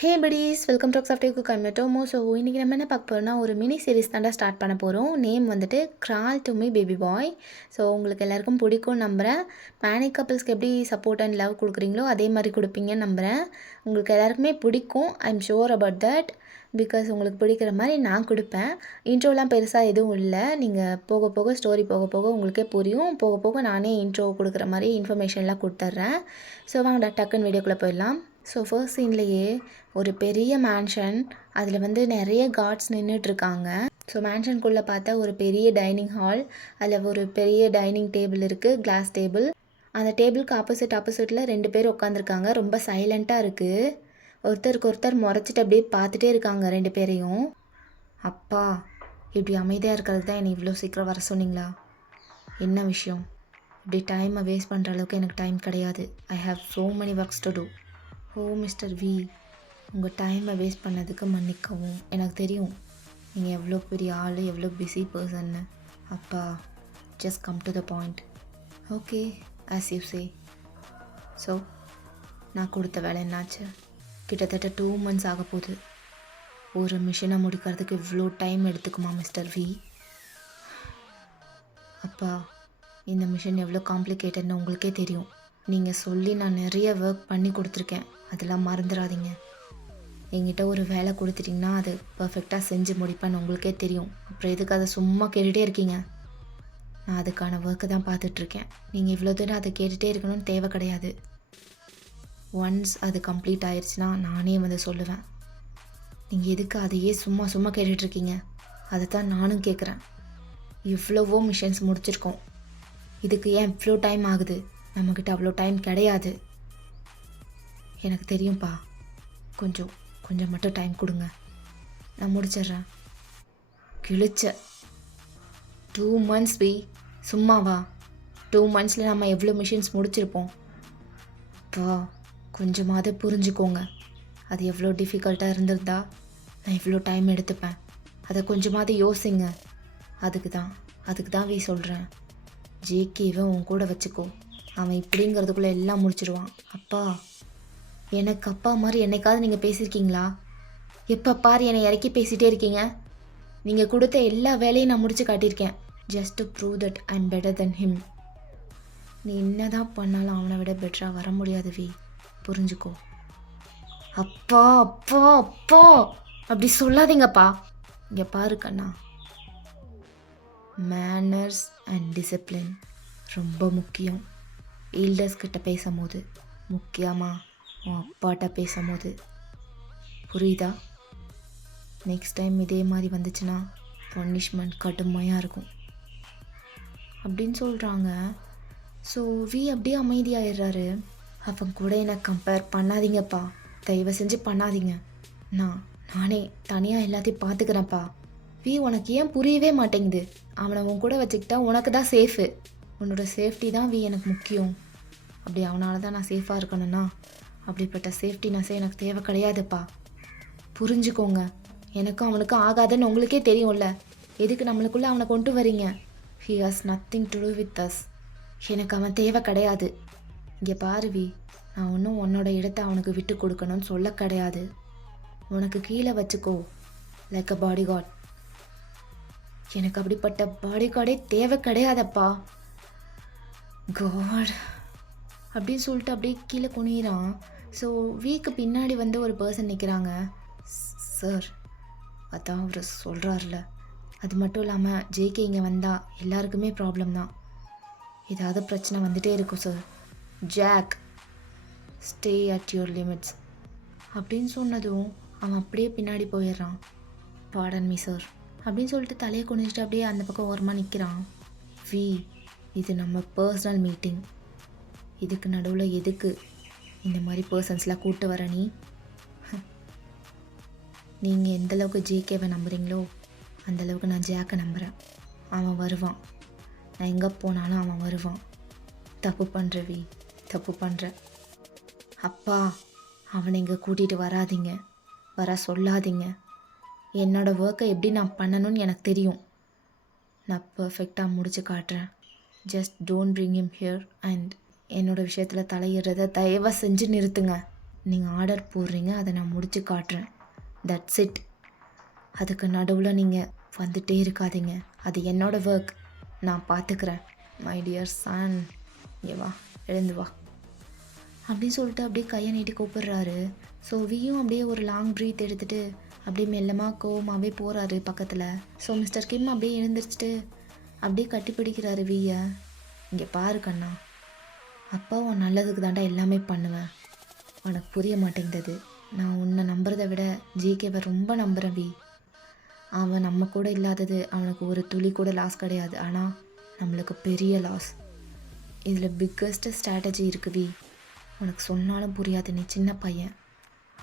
Hey buddies welcome to software cook அம்மட்டோமோ. So இன்றைக்கி நம்ம என்ன பார்க்க போகிறோம்னா ஒரு மினி சீரிஸ் தாண்டா ஸ்டார்ட் பண்ண போகிறோம். நேம் வந்துட்டு crawl to me baby boy. So உங்களுக்கு எல்லாருக்கும் பிடிக்கும் நம்புகிறேன். மேனிக் கப்பிள்ஸ்க்கு எப்படி சப்போர்ட் அண்ட் லவ் கொடுக்குறீங்களோ அதே மாதிரி கொடுப்பீங்கன்னு நம்புகிறேன். உங்களுக்கு எல்லாருக்குமே பிடிக்கும். I am sure about that. Because உங்களுக்கு பிடிக்கிற மாதிரி நான் கொடுப்பேன். இன்ட்ரோலாம் பெருசாக எதுவும் இல்லை. நீங்கள் போக போக ஸ்டோரி போக போக உங்களுக்கே புரியும். போக போக நானே இன்ட்ரோ கொடுக்குற மாதிரி இன்ஃபர்மேஷன்லாம் கொடுத்துட்றேன். ஸோ வாங்க டக்குன்னு வீடியோக்குள்ளே போயிடலாம். ஸோ ஃபர்ஸ்ட் சீன்லேயே ஒரு பெரிய மேன்ஷன், அதில் வந்து நிறைய கார்ட்ஸ் நின்றுட்டுருக்காங்க. ஸோ மேன்ஷனுக்குள்ளே பார்த்தா ஒரு பெரிய டைனிங் ஹால், அதில் ஒரு பெரிய டைனிங் டேபிள் இருக்குது, கிளாஸ் டேபிள். அந்த டேபிளுக்கு ஆப்போசிட்டில் 2 பேர் உட்காந்துருக்காங்க. ரொம்ப சைலண்ட்டாக இருக்குது. ஒருத்தருக்கு ஒருத்தர் முறைச்சிட்டு அப்படியே பார்த்துட்டே இருக்காங்க 2 பேரையும். அப்பா, இப்படி அமைதியாக இருக்கிறதுக்கு தான் என்னை இவ்வளோ சீக்கிரம் வர சொன்னீங்களா? என்ன விஷயம்? இப்படி டைமை வேஸ்ட் பண்ணுற அளவுக்கு எனக்கு டைம் கிடையாது. I have so many works to do. Oh mister V, உங்கள் டைமை வேஸ்ட் பண்ணதுக்கு மன்னிக்கவும். எனக்கு தெரியும் நீங்கள் எவ்வளோ பெரிய ஆள், எவ்வளோ பிஸி பர்சன்னு. அப்பா, just come to the point. Okay, as you say. So நான் கொடுத்த வேலை என்னாச்சு? கிட்டத்தட்ட 2 months ஆக போகுது. ஒரு மிஷினை முடிக்கிறதுக்கு இவ்வளோ டைம் எடுத்துக்குமா மிஸ்டர் வி? அப்பா, இந்த மிஷின் எவ்வளோ காம்ப்ளிகேட்டட்னு உங்களுக்கே தெரியும். நீங்கள் சொல்லி நான் நிறைய ஒர்க் பண்ணி கொடுத்துருக்கேன். அதெல்லாம் மறந்துடாதீங்க. என்கிட்ட ஒரு வேலை கொடுத்துட்டிங்கன்னா அது பர்ஃபெக்டாக செஞ்சு முடிப்பேன்னு உங்களுக்கே தெரியும். அப்புறம் எதுக்கு அதை சும்மா கேட்டுகிட்டே இருக்கீங்க? நான் அதுக்கான ஒர்க்கை தான் பார்த்துட்ருக்கேன். நீங்கள் இவ்வளோ தூரம் அதை கேட்டுகிட்டே இருக்கணும்னு தேவை கிடையாது. ஒன்ஸ் அது கம்ப்ளீட் ஆயிடுச்சுன்னா நானே வந்து சொல்லுவேன். நீங்கள் எதுக்கு அதையே சும்மா கேட்டுட்ருக்கீங்க? அதை தான் நானும் கேட்குறேன். இவ்வளவோ மிஷன்ஸ் முடிச்சிருக்கோம். இதுக்கு ஏன் இவ்வளோ டைம் ஆகுது? நம்மக்கிட்ட அவ்வளோ டைம் கிடையாது. எனக்கு தெரியும்ப்பா. கொஞ்சம் மட்டும் டைம் கொடுங்க, நான் முடிச்சிட்றேன். கிழிச்ச 2 months வி, சும்மாவா? 2 monthஸில் நம்ம எவ்வளோ மிஷின்ஸ் முடிச்சிருப்போம். அப்பா, கொஞ்சமாவது புரிஞ்சுக்கோங்க. அது எவ்வளோ டிஃபிகல்ட்டாக இருந்திருந்தா நான் இவ்வளோ டைம் எடுத்துப்பேன். அதை கொஞ்சமாவது யோசிங்க. அதுக்கு தான் வி சொல்கிறேன். ஜேகேவை உன் கூட வச்சுக்கோ. அவன் இப்படிங்கிறதுக்குள்ளே எல்லாம் முடிச்சிடுவான். அப்பா, எனக்கு அப்பா மாதிரி என்னைக்காவது நீங்கள் பேசியிருக்கீங்களா? எப்போ பாரு என்னை இறக்கி பேசிகிட்டே இருக்கீங்க. நீங்கள் கொடுத்த எல்லா வேலையும் நான் முடிச்சு காட்டியிருக்கேன். Just to prove that I am better then him. நீ என்ன தான் பண்ணாலும் அவனை விட பெட்டராக வர முடியாது வி, புரிஞ்சுக்கோ. அப்பா அப்பா அப்பா, அப்படி சொல்லாதீங்கப்பா. இங்கே பாரு கண்ணா, மேனர்ஸ் அண்ட் டிசிப்ளின் ரொம்ப முக்கியம். எல்டர்ஸ் கிட்ட பேசும்போது, முக்கியமாக உன் அப்பாட்ட பேசும்போது. புரியுதா? நெக்ஸ்ட் டைம் இதே மாதிரி வந்துச்சுன்னா பனிஷ்மெண்ட் கடுமையாக இருக்கும் அப்படின்னு சொல்கிறாங்க. ஸோ வி அப்படியே அமைதியாகிடுறாரு. அவன் கூட என்னை கம்பேர் பண்ணாதீங்கப்பா, தயவு செஞ்சு பண்ணாதீங்க. நானே தனியாக எல்லாத்தையும் பார்த்துக்கிறேன்ப்பா. வி, உனக்கு ஏன் புரியவே மாட்டேங்குது? அவனை உன் கூட வச்சுக்கிட்டா உனக்கு தான் சேஃபு. உன்னோட சேஃப்டி தான் வி எனக்கு முக்கியம். அப்படி அவனால தான் நான் சேஃபாக இருக்கணும்னா அப்படிப்பட்ட சேஃப்டினஸே எனக்கு தேவை கிடையாதுப்பா. புரிஞ்சுக்கோங்க. எனக்கும் அவனுக்கும் ஆகாதுன்னு உங்களுக்கே தெரியும்ல. எதுக்கு நம்மளுக்குள்ளே அவனை கொண்டு வரீங்க? He has nothing to do with us. எனக்கு அவன் தேவை கிடையாது. இங்கே பாருவி, நான் ஒன்றும் உன்னோட இடத்த அவனுக்கு விட்டு கொடுக்கணும்னு சொல்ல கிடையாது. உனக்கு கீழே வச்சுக்கோ, லைக் அ பாடி கார்ட். எனக்கு அப்படிப்பட்ட பாடி கார்டே தேவை கிடையாதப்பா. காட் அப்படின்னு சொல்லிட்டு அப்படியே கீழே குனிறான். ஸோ வீக்கு பின்னாடி வந்து ஒரு பர்சன் நிற்கிறாங்க. சார், அதான் அவர் சொல்கிறார்ல. அது மட்டும் இல்லாமல் ஜேகே இங்கே வந்தால் எல்லாருக்குமே ப்ராப்ளம் தான். ஏதாவது பிரச்சனை வந்துகிட்டே இருக்கும் sir. Jack, stay at your limits அப்படின்னு சொன்னதும் அவன் அப்படியே பின்னாடி போயிடுறான். பாடன் மீ சார் அப்படின்னு சொல்லிட்டு தலையை குனிஞ்சிட்டு அப்படியே அந்த பக்கம் ஓரமாக நிற்கிறான். வி, இது நம்ம பர்சனல் மீட்டிங். இதுக்கு நடுவில் எதுக்கு இந்த மாதிரி பர்சன்ஸ்லாம் கூப்பிட்டு வர நீ? நீங்கள் எந்தளவுக்கு ஜேகேவை நம்புகிறீங்களோ அந்தளவுக்கு நான் ஜாக்கை நம்புகிறேன். அவன் வருவான். நான் எங்கே போனாலும் அவன் வருவான். தப்பு பண்ணுற வி, தப்பு பண்ணுற. அப்பா, அவனை இங்கே கூட்டிகிட்டு வராதிங்க, வர சொல்லாதீங்க. என்னோடய ஒர்க்கை எப்படி நான் பண்ணணும்னு எனக்கு தெரியும். நான் பர்ஃபெக்டாக முடிச்சு காட்டுறேன். Just don't bring him here. And என்னோடய விஷயத்தில் தலையிடுறத தயவாக செஞ்சு நிறுத்துங்க. நீங்கள் ஆர்டர் போடுறீங்க, அதை நான் முடித்து காட்டுறேன். That's it. அதுக்கு நடுவில் நீங்கள் வந்துட்டே இருக்காதீங்க. அது என்னோடய ஒர்க், நான் பார்த்துக்கிறேன். மை டியர் சன், இங்கே வா, எழுந்து வா அப்படின்னு சொல்லிட்டு அப்படியே கையை நீட்டி கூப்பிடுறாரு. ஸோ வியும் அப்படியே ஒரு லாங் ப்ரீத் எடுத்துகிட்டு அப்படியே மெல்லமாக கோவமாகவே போகிறாரு பக்கத்தில். ஸோ மிஸ்டர் கிம் அப்படியே எழுந்திரிச்சிட்டு அப்படியே கட்டி பிடிக்கிறாரு வியை. இங்கே பாரு கண்ணா, அப்பா உன் நல்லதுக்கு தாண்டா எல்லாமே பண்ணுவேன். உனக்கு புரிய மாட்டேங்குது. நான் உன்னை நம்புறதை விட ஜிகேவை ரொம்ப நம்புகிறேன் வி. அவன் நம்ம கூட இல்லாதது அவனுக்கு ஒரு துளி கூட லாஸ் கிடையாது, ஆனால் நம்மளுக்கு பெரிய லாஸ். இதில் பிக்கஸ்ட் ஸ்ட்ராட்டஜி இருக்குது வி. உனக்கு சொன்னாலும் புரியாது, நீ சின்ன பையன்.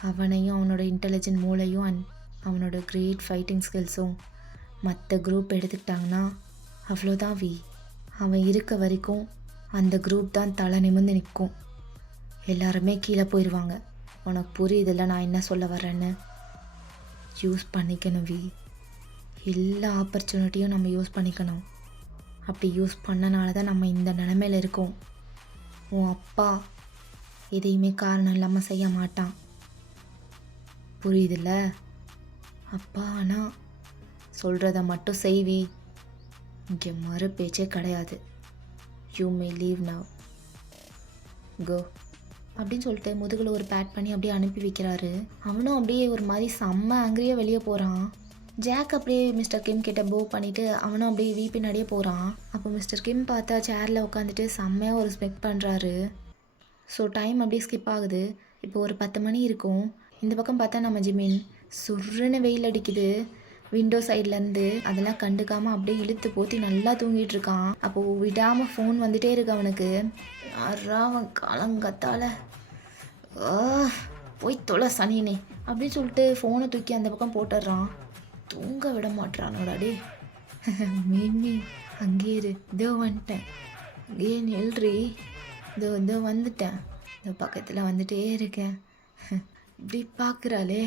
அவனையும் அவனோட இன்டெலிஜென்ட் மூளையும் அண்ட் அவனோட கிரேட் ஃபைட்டிங் ஸ்கில்ஸும் மற்ற குரூப் எடுத்துக்கிட்டாங்கன்னா அவ்வளோதான் வி. அவன் இருக்க வரைக்கும் அந்த குரூப் தான் தலை நிமிர்ந்து நிற்கும். எல்லாருமே கீழே போயிடுவாங்க. உனக்கு புரியுதில்ல நான் என்ன சொல்ல வரேன்னு? யூஸ் பண்ணிக்கணும் வி. எல்லா ஆப்பர்ச்சுனிட்டியும் நம்ம யூஸ் பண்ணிக்கணும். அப்படி யூஸ் பண்ணனால தான் நம்ம இந்த நிலமையில இருக்கோம். உன் அப்பா எதையுமே காரணம் இல்லாமல் செய்ய மாட்டான், புரியுதில்ல? அப்பா ஆனால் சொல்கிறத மட்டும் செய்வி. இங்கே மறு பேச்சே கிடையாது. யூ மே லீவ் நவ், கோ அப்படின்னு சொல்லிட்டு முதுகில் ஒரு பேட் பண்ணி அப்படியே அனுப்பி வைக்கிறாரு. அவனும் அப்படியே ஒரு மாதிரி செம்ம ஆங்கிரியாக வெளியே போகிறான். ஜாக் அப்படியே மிஸ்டர் கிம் கிட்ட போ பண்ணிவிட்டு அவனும் அப்படியே பின்னாடியே போகிறான். அப்போ மிஸ்டர் கிம் பார்த்தா சேரில் உட்காந்துட்டு செம்மையாக ஒரு ஸ்பெக்ட் பண்ணுறாரு. ஸோ டைம் அப்படியே ஸ்கிப் ஆகுது. இப்போ ஒரு 10 மணி இருக்கும். இந்த பக்கம் பார்த்தா நம்ம ஜிமின் சுருன்னு வெயில் அடிக்குது. விண்டோ சைட்லேருந்து அதெல்லாம் கண்டுக்காமல் அப்படியே இழுத்து போத்தி நல்லா தூங்கிட்டு இருக்கான். அப்போது விடாமல் ஃபோன் வந்துகிட்டே இருக்கு அவனுக்கு. யாரா அவன் காலங்கத்தால் போய் தொலை சனியனே அப்படின்னு சொல்லிட்டு ஃபோனை தூக்கி அந்த பக்கம் போட்டுடுறான். தூங்க விட மாட்டானோடாடே. மீன் அங்கே இரு, இதோ வந்துட்டேன், அங்கேயே நில்றி, இதோ வந்துட்டேன், இந்த பக்கத்தில் வந்துட்டே இருக்கேன். இப்படி பார்க்குறாளே,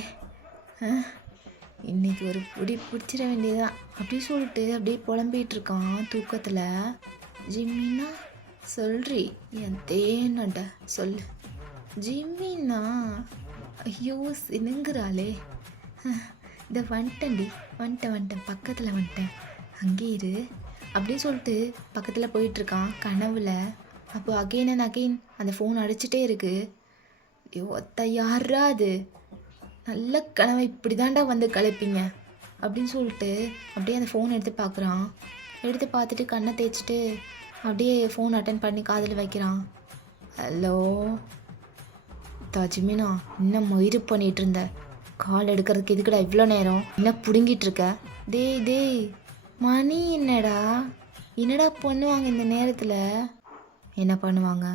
இன்னைக்கு ஒரு பிடிச்சிட வேண்டியதான் அப்படி சொல்லிட்டு அப்படியே புலம்பிகிட்டு இருக்கான் தூக்கத்தில். ஜிம்மின்னா சொல்றி, என் தேனட சொல்லு ஜிம்மின்னா. ஐயோ சினுங்குறாளே. இதை வந்துட்டேன் பக்கத்தில் வந்துட்டேன், அங்கே இரு அப்படின்னு சொல்லிட்டு பக்கத்தில் போயிட்டுருக்கான் கனவுல. அப்போ அகெயின் அண்ட் அகெயின் அந்த ஃபோன் அடிச்சுட்டே இருக்கு. ஐயோ அத்தா யாரா அது, நல்ல கனவை இப்படி தாண்டா வந்து கலைப்பீங்க அப்படின்னு சொல்லிட்டு அப்படியே அந்த ஃபோன் எடுத்து பார்க்குறான். எடுத்து பார்த்துட்டு கண்ணை தேய்ச்சிட்டு அப்படியே ஃபோன் அட்டன் பண்ணி காதில் வைக்கிறான். ஹலோ தாஜிமினா, இன்னும் மயிறு பண்ணிகிட்டு இருந்த, கால் எடுக்கிறதுக்கு எதுக்குடா இவ்வளோ நேரம், என்ன பிடுங்கிட்டு இருக்க? டேய் மணி என்னடா பண்ணுவாங்க இந்த நேரத்தில்? என்ன பண்ணுவாங்களா?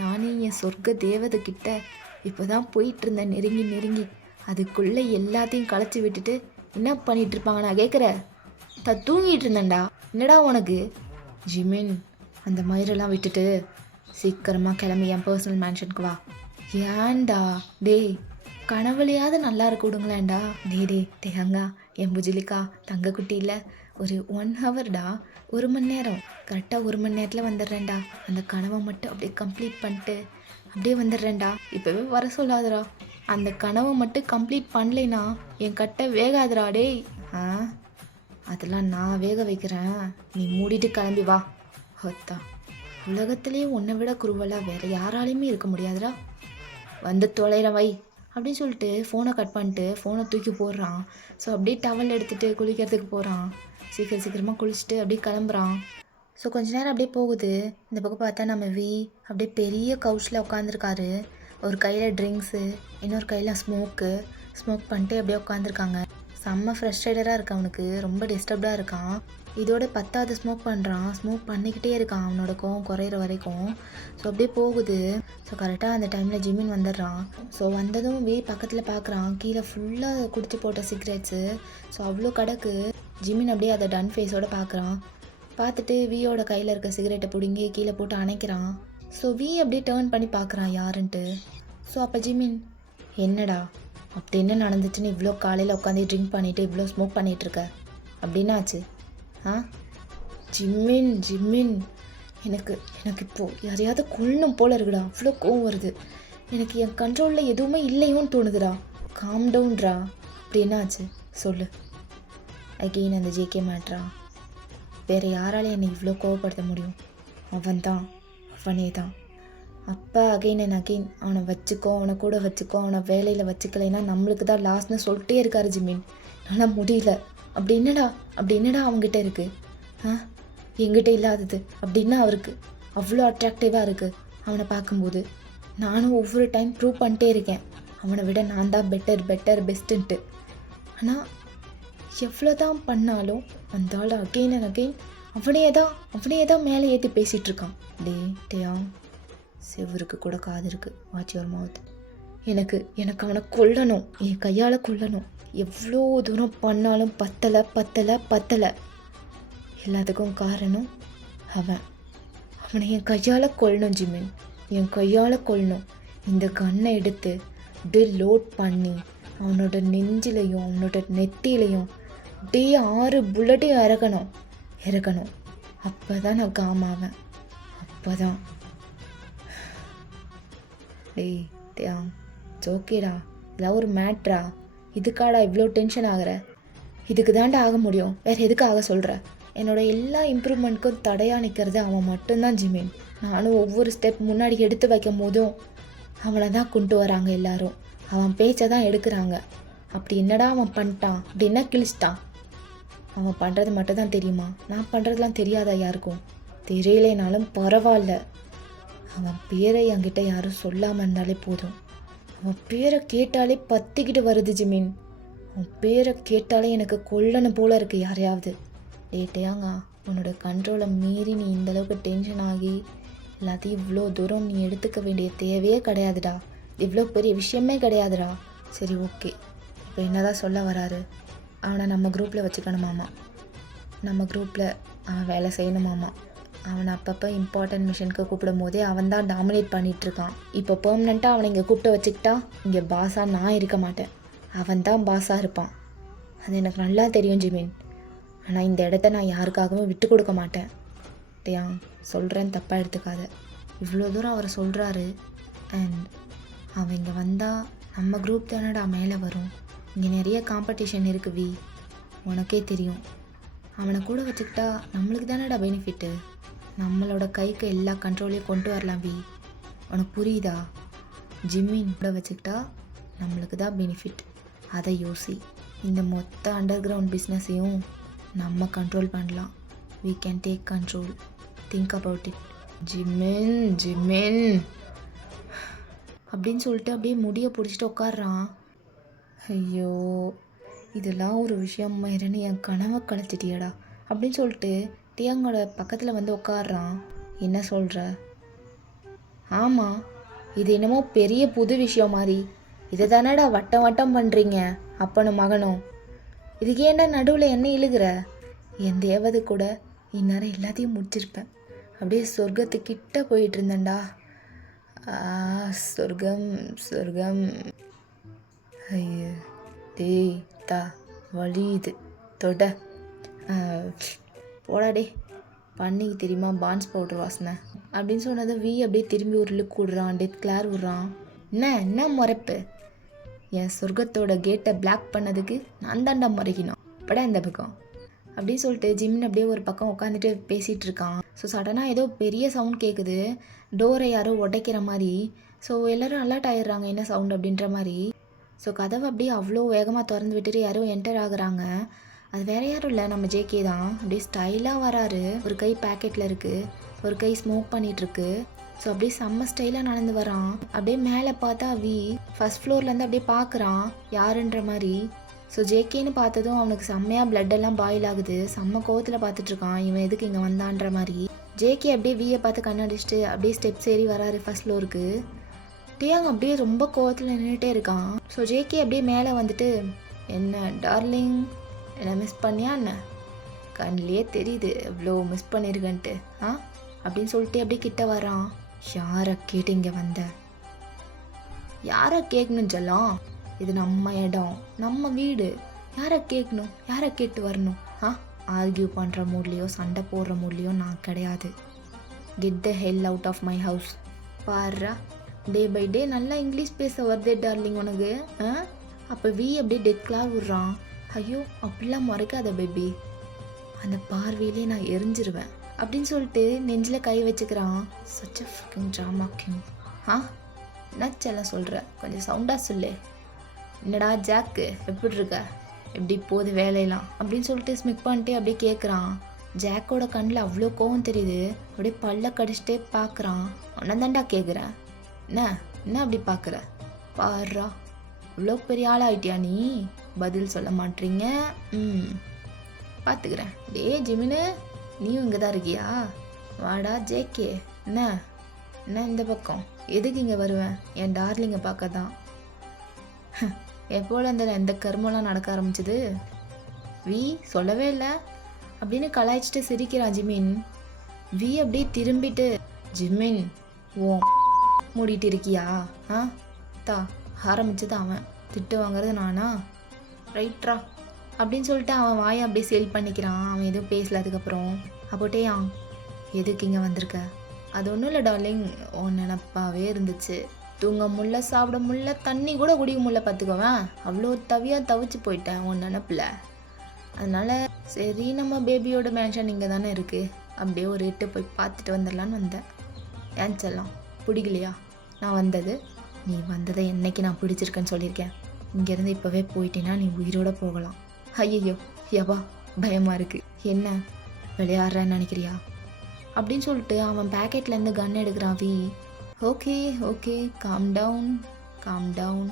நானே என் சொர்க்க தேவதைக்கிட்ட இப்போ தான் போயிட்டு இருந்தேன் நெருங்கி. அதுக்குள்ளே எல்லாத்தையும் களைச்சி விட்டுட்டு என்ன பண்ணிகிட்டு இருப்பாங்க நான் கேட்குற? தூங்கிட்டு இருந்தேன்டா. என்னடா உனக்கு? ஜிமின், அந்த மயிரெல்லாம் விட்டுட்டு சீக்கிரமாக கிளம்பி என் பர்சனல் மேன்ஷனுக்கு வா. ஏன்டா கனவுலையாவது நல்லா இருக்க விடுங்களேன்டா. தேங்கா என் புஜிலிக்கா தங்கக்குட்டி இல்லை, ஒரு 1 ஹவர்டா, 1 மணி நேரம், கரெக்டாக 1 மணி நேரத்தில் வந்துடுறேன்டா. அந்த கனவை மட்டும் அப்படியே கம்ப்ளீட் பண்ணிட்டு அப்படியே வந்துடுறேன்டா. இப்போவே வர சொல்லாதடா. அந்த கனவை மட்டும் கம்ப்ளீட் பண்ணலைனா என் கட்டை வேகாதடா. அதெல்லாம் நான் வேக வைக்கிறேன், நீ மூடிட்டு கிளம்பி வா. ஹத்தா, உலகத்திலே உன்னை விட குருவலாக வேறு யாராலையுமே இருக்க முடியாதுடா. வந்து தொலைற வை அப்படின்னு சொல்லிட்டு ஃபோனை கட் பண்ணிட்டு ஃபோனை தூக்கி போடுறான். ஸோ அப்படியே டவல் எடுத்துகிட்டு குளிக்கிறதுக்கு போகிறான். சீக்கிரமாக குளிச்சுட்டு அப்படியே கிளம்புறான். ஸோ கொஞ்ச நேரம் அப்படியே போகுது. இந்த பக்கம் பார்த்தா நம்ம அப்படியே பெரிய கவுச்சில் உட்காந்துருக்காரு. ஒரு கையில் ட்ரிங்க்ஸு, இன்னொரு கையில் ஸ்மோக் பண்ணிட்டு அப்படியே உட்காந்துருக்காங்க. செம்ம ஃப்ரஸ்ட்ரேட்டடாக இருக்கு அவனுக்கு, ரொம்ப டிஸ்டர்ப்டாக இருக்கான். இதோட 10வது ஸ்மோக் பண்ணிக்கிட்டே இருக்கான் அவனோட கோவம் குறையிற வரைக்கும். ஸோ அப்படியே போகுது. ஸோ கரெக்டாக அந்த டைமில் ஜிமின் வந்துடுறான். ஸோ வந்ததும் பக்கத்தில் பார்க்குறான், கீழே ஃபுல்லாக குடிச்சு போட்ட சிகரெட்ஸு. ஸோ அவ்வளோ கிடக்கு. ஜிமின் அப்படியே அதை டன் ஃபேஸோடு பார்க்குறான். பார்த்துட்டு வியோட கையில் இருக்க சிகரெட்டை பிடுங்கி கீழே போட்டு அணைக்கிறான். ஸோ அப்படியே டேர்ன் பண்ணி பார்க்குறான் யாருன்ட்டு. ஸோ அப்போ ஜிமின், என்னடா அப்படி என்ன நடந்துச்சுன்னு இவ்வளோ காலையில் உட்காந்து ட்ரிங்க் பண்ணிவிட்டு இவ்வளோ ஸ்மோக் பண்ணிகிட்ருக்க, அப்படின்னாச்சு? ஜிம்மின் எனக்கு எனக்கு இப்போது யாரையாவது கொல்லணும் போல இருக்குடா, அவ்வளோ கோவம் வருது. எனக்கு என் கண்ட்ரோலில் எதுவுமே இல்லையோன்னு தோணுதுடா. காம் டவுன்ரா. அப்படி என்ன ஆச்சு சொல்லு. அகெயின் அந்த ஜேகே மேட்ரா. வேறு யாரால என்னை இவ்வளோ கோவப்படுத்த முடியும்? அவனே தான். அப்பா அகெயின் அண்ட் அகெயின் அவனை வச்சுக்கோ, அவனை கூட வச்சுக்கோ, அவனை வேலையில் வச்சுக்கலைன்னா நம்மளுக்கு தான் லாஸ்ட்னு சொல்லிட்டே இருக்காரு ஜிமின். ஆனால் முடியல. அப்படி என்னடா அவங்ககிட்ட இருக்குது? என்கிட்ட இல்லாதது அப்படின்னா அவருக்கு அவ்வளோ அட்ராக்டிவாக இருக்குது அவனை பார்க்கும்போது. நானும் ஒவ்வொரு டைம் ப்ரூவ் பண்ணிட்டே இருக்கேன் அவனை விட நான் தான் பெட்டர் பெஸ்ட்டுன்ட்டு. ஆனால் எவ்வளோ தான் பண்ணாலும் அந்த ஆள் அகெயின் அண்ட் அகெயின் அவனையே தான் மேலே ஏற்றி பேசிகிட்டு இருக்கான். டேயா, செவருக்கு கூட காது இருக்குது, வாட்ச் யுவர் மவுத். எனக்கு அவனை கொல்லணும், என் கையால் கொல்லணும். எவ்வளோ தூரம் பண்ணாலும் பத்தலை. எல்லாத்துக்கும் காரணம் அவனை என் கையால் கொல்லணும் ஜிமின், என் கையால் கொல்லணும். இந்த கண்ணை எடுத்து அப்படியே லோட் பண்ணி அவனோட நெஞ்சிலையும் அவனோட நெத்திலையும் அப்படியே 6 புல்லட்டையும் இறக்கணும். அப்போ தான் நான் காமாவேன். அப்போ தான். டேயா, ஓகேடா, இதெல்லாம் ஒரு மேட்ரா. இதுக்காடா இவ்வளோ டென்ஷன் ஆகிற? இதுக்கு தாண்டா ஆக முடியும், வேறு எதுக்கு ஆக சொல்கிற? என்னோடய எல்லா இம்ப்ரூவ்மெண்ட்க்கும் தடையாக நிற்கிறது அவன் மட்டும்தான் ஜிமின். நானும் ஒவ்வொரு ஸ்டெப் முன்னாடி எடுத்து வைக்கும் போதும் அவனை தான் கொண்டு வராங்க எல்லாரும். அவன் பேச்சை தான் எடுக்கிறாங்க. அப்படி என்னடா அவன் பண்ணிட்டான்? அப்படி என்ன கிழிச்சிட்டான்? அவன் பண்ணுறது மட்டும் தான் தெரியுமா? நான் பண்ணுறதுலாம் தெரியாதா யாருக்கும்? தெரியலைனாலும் பரவாயில்ல. அவன் பேரை என்கிட்ட யாரும் சொல்லாமல் இருந்தாலே போதும். அவன் பேரை கேட்டாலே பத்திக்கிட்டு வருது ஜிமின். அவன் பேரை கேட்டாலே எனக்கு கொல்லணும் போல இருக்குது யாரையாவது. டேயாங்க, உன்னோட கண்ட்ரோலை மீறி நீ இந்தளவுக்கு டென்ஷன் ஆகி எல்லாத்தையும் இவ்வளோ தூரம் நீ எடுத்துக்க வேண்டிய தேவையே கிடையாதுடா. இவ்வளோ பெரிய விஷயமே கிடையாதுடா. சரி, ஓகே, இப்போ என்னதான் சொல்ல வராரு? அவனை நம்ம குரூப்பில் வச்சுக்கணுமாமா, நம்ம குரூப்பில் அவன் வேலை செய்யணுமாமா. அவனை அப்பப்போ இம்பார்ட்டன்ட் மிஷனுக்கு கூப்பிடும் போதே அவன் தான் டாமினேட் பண்ணிகிட்ருக்கான். இப்போ பெர்மனெண்ட்டாக அவனை இங்கே கூப்பிட்டு வச்சுக்கிட்டா இங்கே பாஸாக நான் இருக்க மாட்டேன், அவன் தான் பாஸாக இருப்பான். அது எனக்கு நல்லா தெரியும் ஜிமின். ஆனால் இந்த இடத்த நான் யாருக்காகவும் விட்டு கொடுக்க மாட்டேன். டேயா, சொல்கிறேன்னு தப்பாக எடுத்துக்காத. இவ்வளோ தூரம் அவர் சொல்கிறாரு. அண்ட் அவன் இங்கே வந்தால் நம்ம குரூப் தானடா மேலே வரும். இங்கே நிறைய காம்படிஷன் இருக்குது வி, உனக்கே தெரியும். அவனை கூட வச்சுக்கிட்டா நம்மளுக்கு தானடா பெனிஃபிட்டு. நம்மளோட கைக்கு எல்லா கண்ட்ரோலையும் கொண்டு வரலாம் வி, உனக்கு புரியுதா? ஜிம்மின் கூட வச்சுக்கிட்டா நம்மளுக்கு தான் பெனிஃபிட். அதை யோசி. இந்த மொத்த அண்டர் கிரவுண்ட் பிஸ்னஸையும் நம்ம கண்ட்ரோல் பண்ணலாம். we can take control. think about it. Jimin அப்படின்னு சொல்லிட்டு அப்படியே முடியை பிடிச்சிட்டு உட்காடுறான். ஐயோ, இதெல்லாம் ஒரு விஷயம் மயிரன்னு என் கனவை கழிச்சிட்டியடா அப்படின்னு சொல்லிட்டு டியாங்கோட பக்கத்தில் வந்து உட்காடுறான். என்ன சொல்கிற? ஆமாம், இது என்னமோ பெரிய புது விஷயம் மாதிரி. இதை தானடா வட்டம் பண்ணுறீங்க அப்பனும் மகனும். இதுக்கு ஏன்டா நடுவில் என்ன இழுகிற? என் தேவதை கூட இந்நேரம் எல்லாத்தையும் முடிச்சிருப்பேன். அப்படியே சொர்க்கத்துக்கிட்ட போயிட்டு இருந்தேன்டா. சொர்க்கம். ஐயோ டேய் தா, வலி இது தொட. போடாடே, பண்ணிக்கு தெரியுமா பான்ஸ் பவுடர் வாசனை அப்படின்னு சொன்னதை வி அப்படியே திரும்பி ஒரு லுக் விடுறான். டெத் கிளார் விட்றான். என்ன முறைப்பு? என் சொர்க்கத்தோட கேட்டை பிளாக் பண்ணதுக்கு நான் தாண்டா முறைக்கணும், படா இந்த பக்கம் அப்படின்னு சொல்லிட்டு ஜிம்னு அப்படியே ஒரு பக்கம் உட்காந்துட்டு பேசிகிட்டு இருக்கான். ஸோ சடனாக ஏதோ பெரிய சவுண்ட் கேட்குது, டோரை யாரோ உடைக்கிற மாதிரி. ஸோ எல்லோரும் அலர்ட் ஆகிடுறாங்க, என்ன சவுண்ட் அப்படின்ற மாதிரி. ஸோ கதவை அப்படியே அவ்வளோ வேகமாக திறந்து விட்டுட்டு யாரோ என்டர் ஆகுறாங்க. அது வேறு யாரும் இல்லை, நம்ம ஜேகே தான். அப்படியே ஸ்டைலாக வராரு. ஒரு கை பேக்கெட்டில் இருக்குது, ஒரு கை ஸ்மோக் பண்ணிகிட்ருக்கு. ஸோ அப்படியே செம்ம ஸ்டைலாக நடந்து வரான். அப்படியே மேலே பார்த்தா வி ஃபஸ்ட் ஃப்ளோர்லேருந்து அப்படியே பார்க்குறான் யாருன்ற மாதிரி. ஸோ ஜேகேன்னு பார்த்ததும் அவனுக்கு செம்மையாக பிளட்டெல்லாம் பாயில் ஆகுது. செம்ம கோவத்தில் பார்த்துட்ருக்கான், இவன் எதுக்கு இங்கே வந்தான்ற மாதிரி. ஜேகே அப்படியே வியை பார்த்து கண்ணடிச்சிட்டு அப்படியே ஸ்டெப்ஸ் ஏறி வராரு ஃபஸ்ட் ஃப்ளோருக்கு. டியாங் அப்படியே ரொம்ப கோவத்தில் நின்றுட்டே இருக்கான். ஸோ ஜேகே அப்படியே மேலே வந்துட்டு, என்ன டார்லிங், என்ன மிஸ் பண்ணியா என்ன? கண்ணிலே தெரியுது இவ்வளோ மிஸ் பண்ணியிருக்கேன்ட்டு அப்படின்னு சொல்லிட்டு அப்படியே கிட்ட வரான். யாரை கேட்டு இங்கே வந்த? யாரை கேட்கணும் செல்லம்? இது நம்ம இடம், நம்ம வீடு. யாரை கேட்கணும், யாரை கேட்டு வரணும்? ஆர்கியூ பண்ணுற மூட்லேயோ சண்டை போடுற மூட்லேயோ நான் கிடையாது. Get the hell out of my house. பாருடா, டே பை டே நல்லா இங்கிலீஷ் பேச வருதே டார்லிங் உனக்கு. அப்போ வி அப்படியே டெட் கிளார் விட்றான். ஐயோ அப்படிலாம் முறைக்காத பேபி, அந்த பார்வையிலே நான் எரிஞ்சிருவேன் அப்படின்னு சொல்லிட்டு நெஞ்சில் கை வச்சுக்கிறான். Such a fucking drama king. என்னாச்செல்லாம் சொல்கிற, கொஞ்சம் சவுண்டாக சொல்லு. என்னடா ஜாக்கு, எப்படி இருக்க, எப்படி போகுது வேலையெல்லாம் அப்படின்னு சொல்லிட்டு ஸ்மிக் பண்ணிட்டு அப்படியே கேட்குறான். ஜாக்கோட கண்ணில் அவ்வளோ கோவம் தெரியுது. அப்படியே பல்ல கடிச்சிட்டே பார்க்குறான். உன்ன தாண்டா கேட்குறேன், என்ன அப்படி பார்க்குற, பாருடா இவ்வளோ பெரிய ஆள் ஆகிட்டியா நீ, பதில் சொல்ல மாட்டீங்க. பார்த்துக்கிறேன். டே ஜிமினு, நீயும் இங்கே தான் இருக்கியா? வாடா ஜேகே. என்ன இந்த பக்கம் எதுக்கு இங்கே வருவேன்? என் டார்லிங்கை பார்க்க தான். எப்போல எந்த கர்மம்லாம் நடக்க ஆரம்பிச்சது? வி சொல்லவே இல்லை அப்படின்னு கலாய்ச்சிட்டு சிரிக்கிறான் ஜிமின். வி அப்படியே திரும்பிட்டு, ஜிமின் ஓ மூடிட்டு இருக்கியா? தா ஆரம்பிச்சது அவன், திட்டு வாங்குறது நானா? ரைட்ரா அப்படின்னு சொல்லிட்டு அவன் வாயை அப்படியே சேல் பண்ணிக்கிறான். அவன் எதுவும் பேசல. அதுக்கப்புறம் அப்போட்டேயா எதுக்கு இங்கே வந்திருக்க? அது ஒன்றும் இல்லை டார்லிங், உன் நினப்பாவே இருந்துச்சு. தூங்க முல்ல, சாப்பிட முல்ல, தண்ணி கூட குடிக்க முல்ல, பார்த்துக்கோவேன். அவ்வளோ தவிச்சு போயிட்டேன் உன் நினப்பில். அதனால் சரி நம்ம பேபியோட மேன்ஷன் இங்கே தானே இருக்குது, அப்படியே ஒரு எட்டு போய் பார்த்துட்டு வந்துடலான்னு வந்தேன். ஏன் செல்லம் பிடிக்கலையா நான் வந்தது? நீ வந்ததை என்னைக்கு நான் பிடிச்சிருக்கேன்னு சொல்லியிருக்கேன். இங்கேருந்து இப்போவே போயிட்டேன்னா நீ உயிரோட போகலாம். ஐயோ யவா பயமாக இருக்குது. என்ன விளையாடுறேன்னு நினைக்கிறியா அப்படின்னு சொல்லிட்டு அவன் பேக்கெட்லேருந்து கன் எடுக்கிறான். V okay okay calm down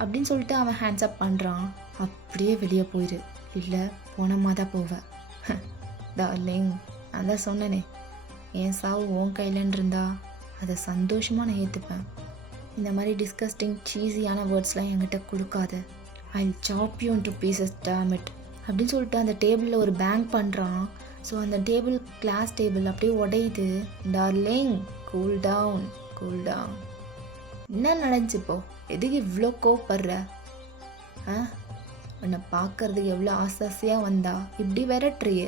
அப்படின்னு சொல்லிட்டு அவன் ஹேண்ட்ஸ் அப் பண்ணுறான். அப்படியே வெளியே போயிரு, இல்லை போனமா தான் போவேன். டார்லிங், நான் தான் சொன்னனே, என் சாவு உன் கையிலன்னு இருந்தா அதை சந்தோஷமாக நான் ஏற்றுப்பேன். இந்த மாதிரி டிஸ்கஸ்டிங் சீஸியான வேர்ட்ஸ்லாம் என்கிட்ட கொடுக்காத. ஐ சாப் you into pieces dam it அப்படின்னு சொல்லிட்டு அந்த டேபிளில் ஒரு பேங்க் பண்ணுறான். ஸோ அந்த டேபிள் கிளாஸ் டேபிள் அப்படியே உடையுது. Darling cool down. என்ன நடந்துச்சுப்போ, எதுக்கு இவ்வளோ கோவப்படுற? உன்னை பார்க்கறதுக்கு எவ்வளோ ஆசாசியாக வந்தா இப்படி விரட்டுறிய?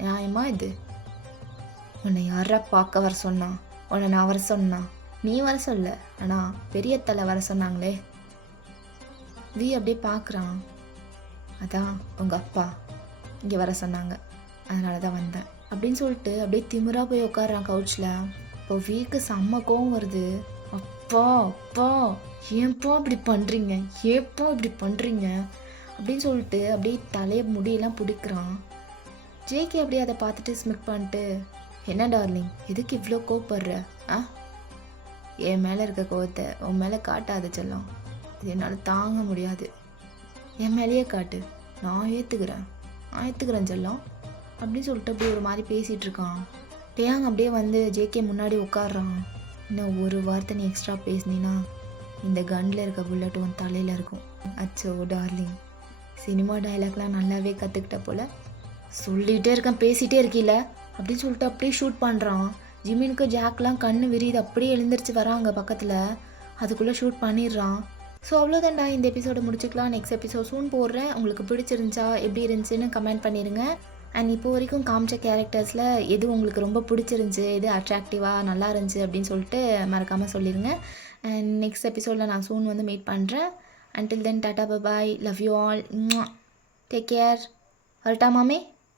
நியாயமா இது? உன்னை யாரா பார்க்க வர சொன்னா? உன்னை நான் வர சொன்னா? நீ வர சொல்ல, ஆனால் பெரிய தலை வர சொன்னாங்களே. வி அப்படியே பார்க்குறான். அதான் உங்கள் அப்பா இங்கே வர சொன்னாங்க, அதனால தான் வந்தேன் அப்படின்னு சொல்லிட்டு அப்படியே திமிரா போய் உட்காடுறான் கவுச்சில். இப்போ வீக்கு செம்ம கோவம் வருது. அப்பா ஏப்பா இப்படி பண்ணுறீங்க அப்படின்னு சொல்லிட்டு அப்படியே தலையை முடியெல்லாம் பிடிக்கிறான். ஜேகே அப்படியே அதை பார்த்துட்டு ஸ்மிக் பண்ணிட்டு, என்ன டார்லிங் எதுக்கு இவ்வளோ கோவப்படுற? என் மேலே இருக்க கோவத்தை உன் மேலே காட்டாத செல்லம், இது என்னால் தாங்க முடியாது. என் மேலேயே காட்டு, நான் ஏற்றுக்கிறேன் செல்லம் அப்படின்னு சொல்லிட்டு அப்படியே ஒரு மாதிரி பேசிகிட்டு இருக்கான். டேயாங் அப்படியே வந்து ஜேகே முன்னாடி உட்காடுறான். இன்னும் ஒரு வார்த்தை நீ எக்ஸ்ட்ரா பேசினீன்னா இந்த கன்னில் இருக்க புல்லட் உன் தலையில் இருக்கும். அச்சோ டார்லிங், சினிமா டைலாக்லாம் நல்லாவே கற்றுக்கிட்ட போல். சொல்லிகிட்டே இருக்கேன், பேசிகிட்டே இருக்கீல அப்படின்னு சொல்லிட்டு அப்படியே ஷூட் பண்ணுறான். ஜிமினுக்கு ஜாக்லாம் கண்ணு விரியுது, அப்படியே எழுந்திரிச்சு வராங்க பக்கத்தில். அதுக்குள்ளே ஷூட் பண்ணிடுறான். ஸோ அவ்வளோதான்டா, இந்த எபிசோடை முடிச்சுக்கலாம். நெக்ஸ்ட் எபிசோட் சூன் போடுறேன். உங்களுக்கு பிடிச்சிருந்துச்சா, எப்படி இருந்துச்சுன்னு கமெண்ட் பண்ணிடுங்க. அண்ட் இப்போ வரைக்கும் காமிச்ச கேரக்டர்ஸில் எது உங்களுக்கு ரொம்ப பிடிச்சிருந்துச்சு, எது அட்ராக்டிவாக நல்லா இருந்துச்சு அப்படின்னு சொல்லிட்டு மறக்காமல் சொல்லிடுங்க. அண்ட் நெக்ஸ்ட் எபிசோடில் நான் சூன் வந்து மீட் பண்ணுறேன். Until then tata bye, love you all, take care. வரட்டா மாமே.